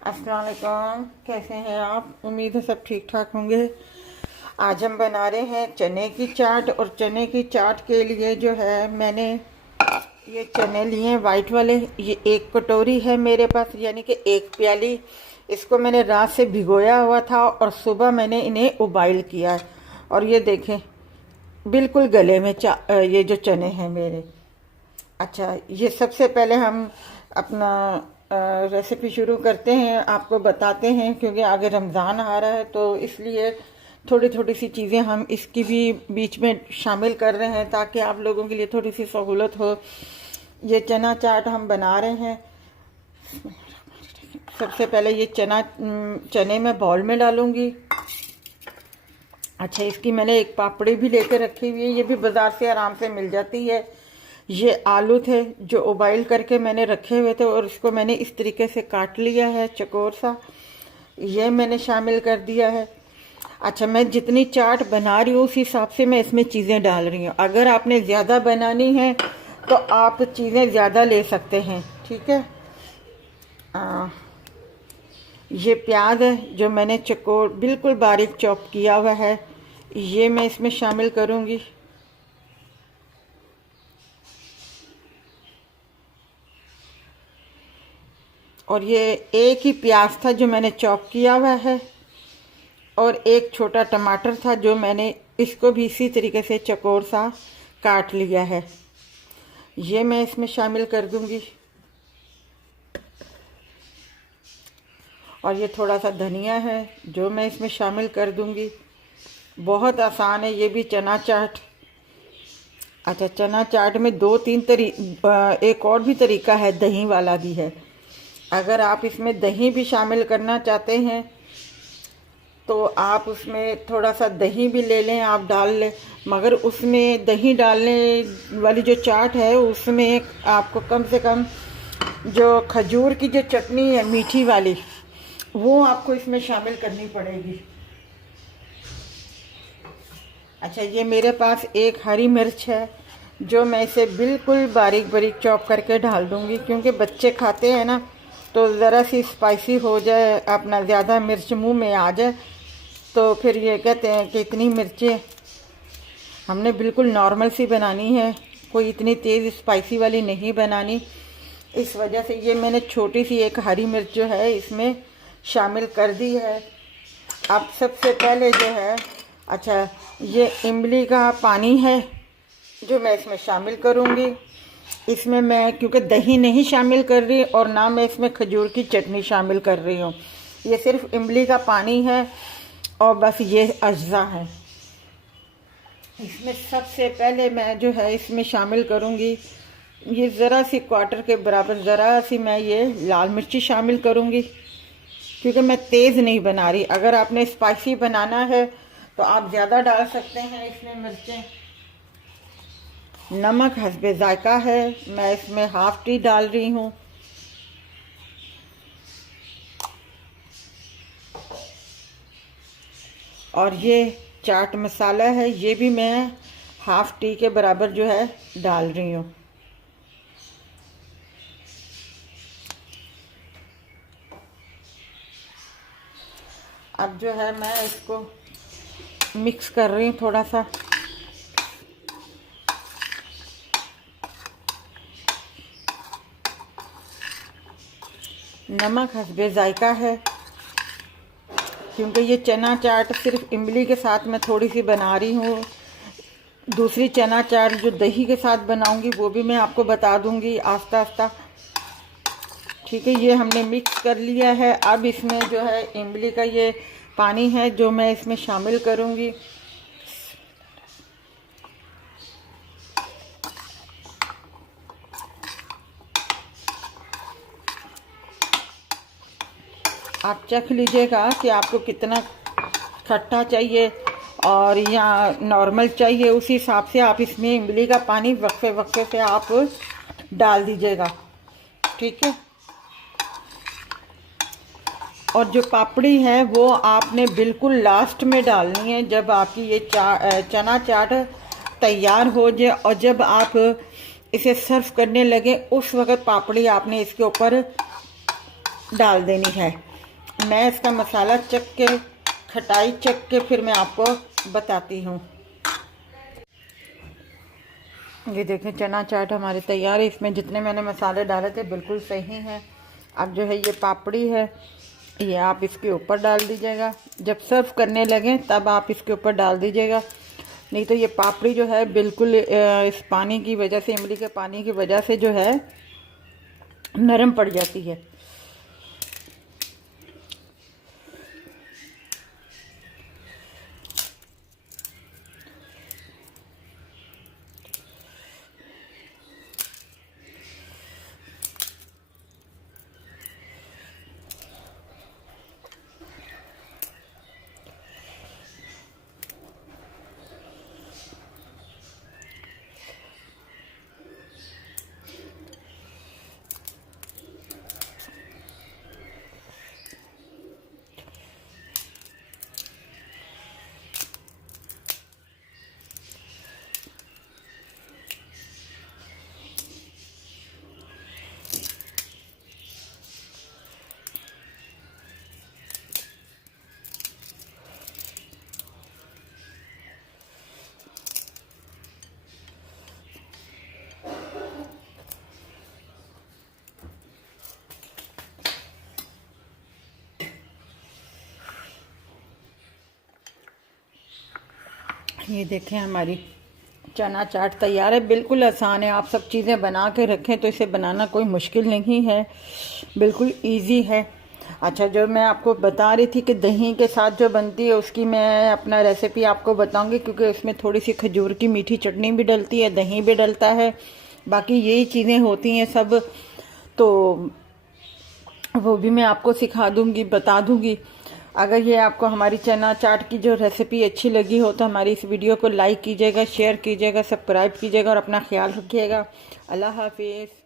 अस्सलाम वालेकुम, कैसे हैं आप? उम्मीद है सब ठीक ठाक होंगे। आज हम बना रहे हैं चने की चाट। और चने की चाट के लिए जो है मैंने ये चने लिए हैं वाइट वाले। ये एक कटोरी है मेरे पास, यानी कि एक प्याली। इसको मैंने रात से भिगोया हुआ था और सुबह मैंने इन्हें उबाइल किया है। और ये देखें बिल्कुल गले में ये जो चने हैं मेरे। अच्छा, ये सबसे पहले हम अपना रेसिपी शुरू करते हैं, आपको बताते हैं, क्योंकि आगे रमज़ान आ रहा है तो इसलिए थोड़ी थोड़ी सी चीज़ें हम इसकी भी बीच में शामिल कर रहे हैं ताकि आप लोगों के लिए थोड़ी सी सहूलत हो। ये चना चाट हम बना रहे हैं। सबसे पहले ये चने मैं बाउल में डालूंगी। अच्छा, इसकी मैंने एक पापड़ी भी लेके रखी हुई है, ये भी बाज़ार से आराम से मिल जाती है। ये आलू थे जो उबाइल करके मैंने रखे हुए थे और इसको मैंने इस तरीके से काट लिया है चकोर सा, ये मैंने शामिल कर दिया है। अच्छा, मैं जितनी चाट बना रही हूँ उस हिसाब से मैं इसमें चीज़ें डाल रही हूँ। अगर आपने ज़्यादा बनानी है तो आप चीज़ें ज़्यादा ले सकते हैं, ठीक है। ये प्याज है जो मैंने चकोर बिल्कुल बारीक चॉप किया हुआ है, ये मैं इसमें शामिल करूँगी। और ये एक ही प्याज था जो मैंने चॉप किया हुआ है, और एक छोटा टमाटर था जो मैंने इसको भी इसी तरीके से चकोर सा काट लिया है, ये मैं इसमें शामिल कर दूंगी। और ये थोड़ा सा धनिया है जो मैं इसमें शामिल कर दूंगी। बहुत आसान है ये भी चना चाट। अच्छा, चना चाट में एक और भी तरीका है, दही वाला भी है। अगर आप इसमें दही भी शामिल करना चाहते हैं तो आप उसमें थोड़ा सा दही भी ले लें, आप डाल लें। मगर उसमें दही डालने वाली जो चाट है उसमें आपको कम से कम जो खजूर की जो चटनी है मीठी वाली, वो आपको इसमें शामिल करनी पड़ेगी। अच्छा, ये मेरे पास एक हरी मिर्च है जो मैं इसे बिल्कुल बारीक बारीक चॉप करके डाल दूँगी, क्योंकि बच्चे खाते हैं ना, तो ज़रा सी स्पाइसी हो जाए, अपना ज़्यादा मिर्च मुंह में आ जाए तो फिर ये कहते हैं कि इतनी मिर्चें। हमने बिल्कुल नॉर्मल सी बनानी है, कोई इतनी तेज़ स्पाइसी वाली नहीं बनानी। इस वजह से ये मैंने छोटी सी एक हरी मिर्च जो है इसमें शामिल कर दी है। अब सबसे पहले जो है, अच्छा, ये इमली का पानी है जो मैं इसमें शामिल करूँगी। इसमें मैं क्योंकि दही नहीं शामिल कर रही और ना मैं इसमें खजूर की चटनी शामिल कर रही हूँ, ये सिर्फ इमली का पानी है और बस ये अज्जा है। इसमें सबसे पहले मैं जो है इसमें शामिल करूँगी, ये ज़रा सी क्वार्टर के बराबर ज़रा सी मैं ये लाल मिर्ची शामिल करूँगी, क्योंकि मैं तेज़ नहीं बना रही। अगर आपने स्पाइसी बनाना है तो आप ज़्यादा डाल सकते हैं इसमें मिर्चें। नमक हस्बे जायका है, मैं इसमें हाफ टी डाल रही हूँ। और ये चाट मसाला है, ये भी मैं हाफ टी के बराबर जो है डाल रही हूँ। अब जो है मैं इसको मिक्स कर रही हूँ थोड़ा सा। नमक हस्बे जायका है, क्योंकि ये चना चाट सिर्फ इमली के साथ मैं थोड़ी सी बना रही हूँ। दूसरी चना चाट जो दही के साथ बनाऊंगी वो भी मैं आपको बता दूंगी आस्ता आस्ता, ठीक है। ये हमने मिक्स कर लिया है। अब इसमें जो है इमली का ये पानी है जो मैं इसमें शामिल करूंगी। आप चख लीजिएगा कि आपको कितना खट्टा चाहिए और या नॉर्मल चाहिए, उसी हिसाब से आप इसमें इमली का पानी वक्फे वक्फे से आप डाल दीजिएगा, ठीक है। और जो पापड़ी है वो आपने बिल्कुल लास्ट में डालनी है, जब आपकी ये चना चाट तैयार हो जाए और जब आप इसे सर्व करने लगे उस वक्त पापड़ी आपने इसके ऊपर डाल देनी है। मैं इसका मसाला चख के, खटाई चख के फिर मैं आपको बताती हूँ। ये देखें चना चाट हमारे तैयार है। इसमें जितने मैंने मसाले डाले थे बिल्कुल सही हैं। अब जो है ये पापड़ी है, ये आप इसके ऊपर डाल दीजिएगा। जब सर्व करने लगें तब आप इसके ऊपर डाल दीजिएगा, नहीं तो ये पापड़ी जो है बिल्कुल इस पानी की वजह से, इमली के पानी की वजह से जो है नरम पड़ जाती है। ये देखें हमारी चना चाट तैयार है। बिल्कुल आसान है, आप सब चीज़ें बना के रखें तो इसे बनाना कोई मुश्किल नहीं है, बिल्कुल इजी है। अच्छा, जो मैं आपको बता रही थी कि दही के साथ जो बनती है उसकी मैं अपना रेसिपी आपको बताऊंगी, क्योंकि उसमें थोड़ी सी खजूर की मीठी चटनी भी डलती है, दही भी डलता है, बाकी यही चीज़ें होती हैं सब, तो वो भी मैं आपको सिखा दूंगी, बता दूंगी। अगर ये आपको हमारी चना चाट की जो रेसिपी अच्छी लगी हो तो हमारी इस वीडियो को लाइक कीजिएगा, शेयर कीजिएगा, सब्सक्राइब कीजिएगा और अपना ख्याल रखिएगा। अल्लाह हाफिज़।